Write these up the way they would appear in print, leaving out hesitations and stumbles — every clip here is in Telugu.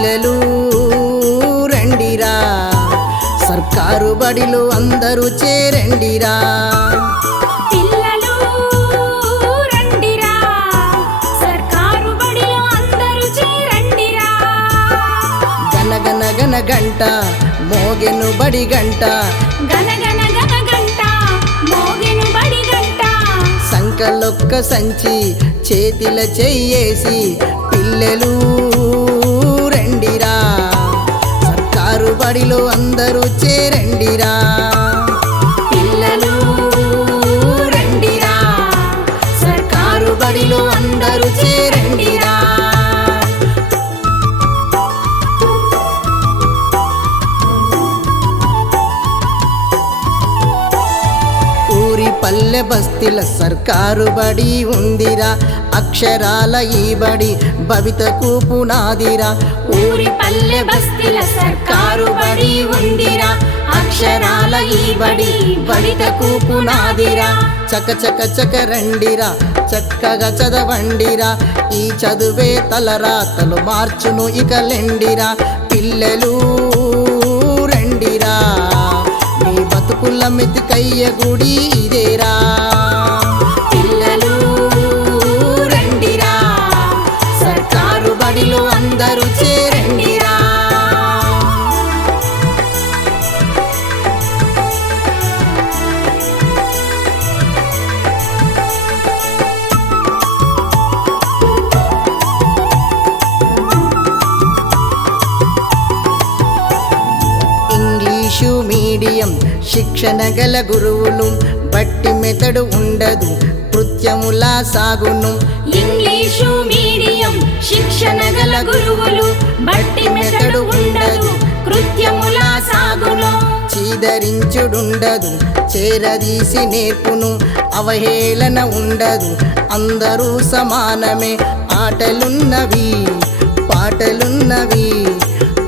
పిల్లలు రండిరా, సర్కారు బడిలో అందరూ చేరండిరా. పిల్లలు రండిరా, సర్కారు బడిలో అందరూ చేరండిరా. గనగన గన గంట మోగెను బడి గంట, గనగన గన గంట మోగెను బడి గంట. సంకలొక్క సంచి చేతిల చెయ్యేసి పిల్లలు రండిరా, సర్కారు బడిలో అందరూ చేరండిరా. పిల్లలు రండిరా, సర్కారు బడిలో అందరూ చేరండిరా. ఊరి పల్లె బస్తీల సర్కారు బడి ఉందిరా, అక్షరాల ఈ బడి భవితకు పునాదిరా. ఊరి పల్లె బస్తీల సర్కారు బడి ఉందిరా, అక్షరాల ఈ బడి భవితకు పునాదిరా. చక చక చక రండిరా, చక్కగా చదవండిరా, ఈ చదువే తలరాతలు మార్చును ఇక లెండిరా. పిల్లలు రండిరా, మీ బతుకుల మెతికయ్య గుడి ఇదేరా. పిల్లలు రండిరా, సర్కారు బడిలో అందరూ చేరండిరా. ఇంగ్లీషు మీడియం శిక్షణ గల గురువులు, బట్టి మెతడు ఉండదు కృత్యముల సాగును. ఇంగ్లీషు మీడియం శిక్షణ గల గురువులు, బట్టి మెతడు ఉండదు కృత్యముల సాగును. చీదరించుడుండదు చేరదీసి నేర్పును, అవహేళన ఉండదు అందరూ సమానమే. ఆటలున్నవి పాటలున్నవి,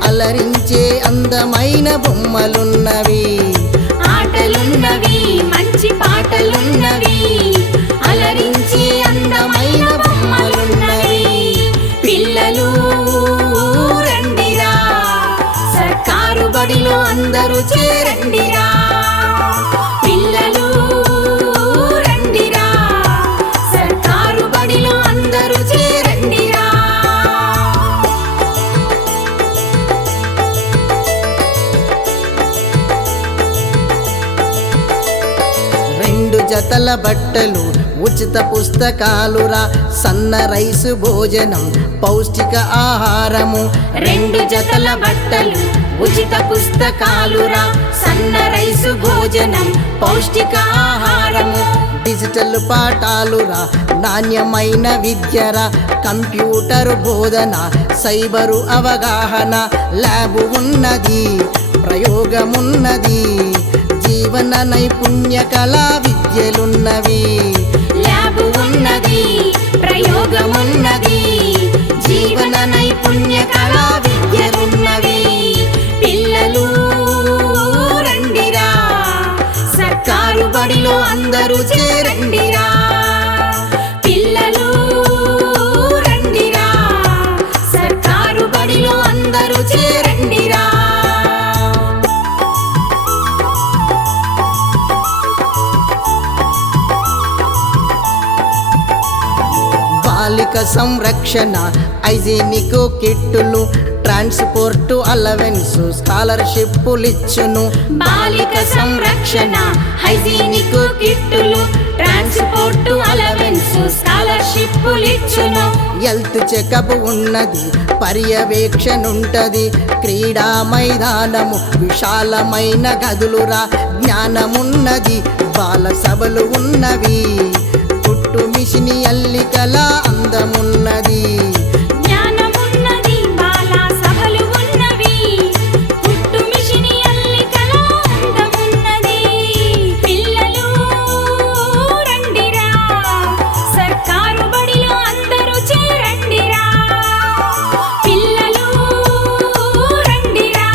అలరించే అందమైన బొమ్మలున్నవి. ఆటలున్నవి మంచి పాటలున్నవి, అలరించే అందమైన బొమ్మలున్నవి. పిల్లలు రండిరా, సర్కారు బడిలో అందరూ చేరండిరా. పిల్లలు రండిరా, సర్కారు బడిలో అందరూ చేరండిరా. రెండు జతల బట్టలు ఉచిత పుస్తకాలురా, సన్న రైసు భోజనం పౌష్టిక ఆహారము. రెండు జతల బట్టలు ఉచిత పుస్తకాలురా, సన్న రైసు భోజనం పౌష్టిక ఆహారము. డిజిటల్ పాఠాలురా, నాణ్యమైన విద్యరా, కంప్యూటర్ బోధన సైబరు అవగాహన. ల్యాబు ఉన్నది ప్రయోగమున్నది, జీవన నైపుణ్య కళా విద్యలున్నవి. ల్యాబు ఉన్నది ప్రయోగమున్నది, జీవన నైపుణ్య కళా విద్యలున్నవి. పిల్లలు రండిరా, సర్కారు బడిలో అందరూ చేరండిరా. పిల్లలు రండిరా, సర్కారు బడిలో అందరూ చేరండిరా. బాలిక సంరక్షణ హైజీనిక్ కిట్టులు, ట్రాన్స్పోర్ట్ అలవెన్స్ స్కాలర్షిప్పులిచ్చును. బాలిక సంరక్షణ హైజీనిక్ కిట్టులు, ట్రాన్స్పోర్ట్ అలవెన్స్ స్కాలర్షిప్పులిచ్చును. హెల్త్ చెకప్ ఉన్నది పర్యవేక్షణుంటది, క్రీడా మైదానము విశాలమైన గదులురా. జ్ఞానమున్నది బాల సభలు ఉన్నవి, కుట్టు మిషిని అల్లికల అందమున్నది. జ్ఞానమున్నది బాల సభలు ఉన్నవి, కుట్టు మిషిని అల్లికల అందమున్నది. పిల్లలు రండిరా, సర్కారు బడిలో అందరూ చేరండిరా. పిల్లలు రండిరా,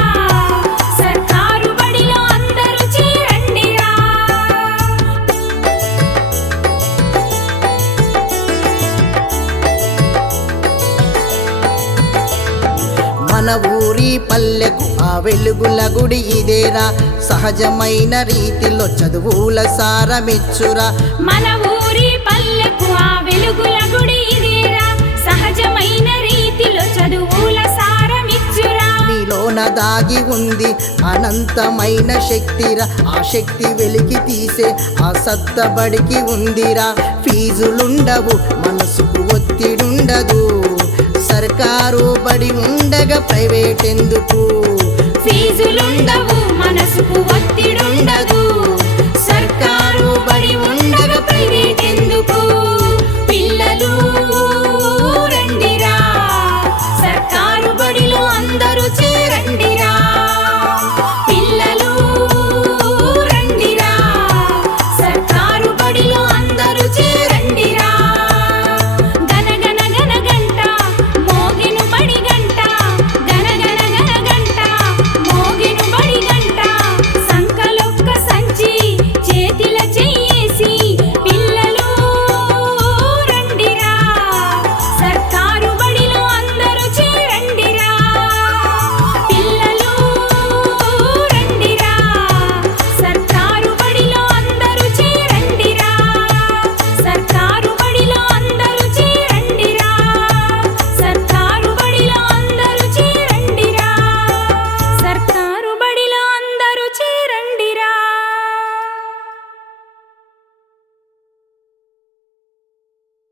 సర్కారు బడిలో అందరూ చేరండిరా. మన ఊరి పల్లెకు ఆ వెలుగుల గుడి ఇదేరా సహజమైన రీతిలో చదువుల సారమిచ్చురా మన ఊరి పల్లెకు ఆ వెలుగుల గుడి ఇదేరా సహజమైన రీతిలో చదువుల సారమిచ్చురా నీలోన దాగి ఉంది అనంతమైన శక్తిరా ఆ శక్తి వెలికి తీసే ఆ సత్తబడికి ఉందిరా ఫీజులుండవు మనసుకు ఒత్తిడుండదు సర్కారు బడి ఉండగా ప్రైవేట్ ఎందుకు ఫీజులుండవు మనసుకు ఒత్తిడు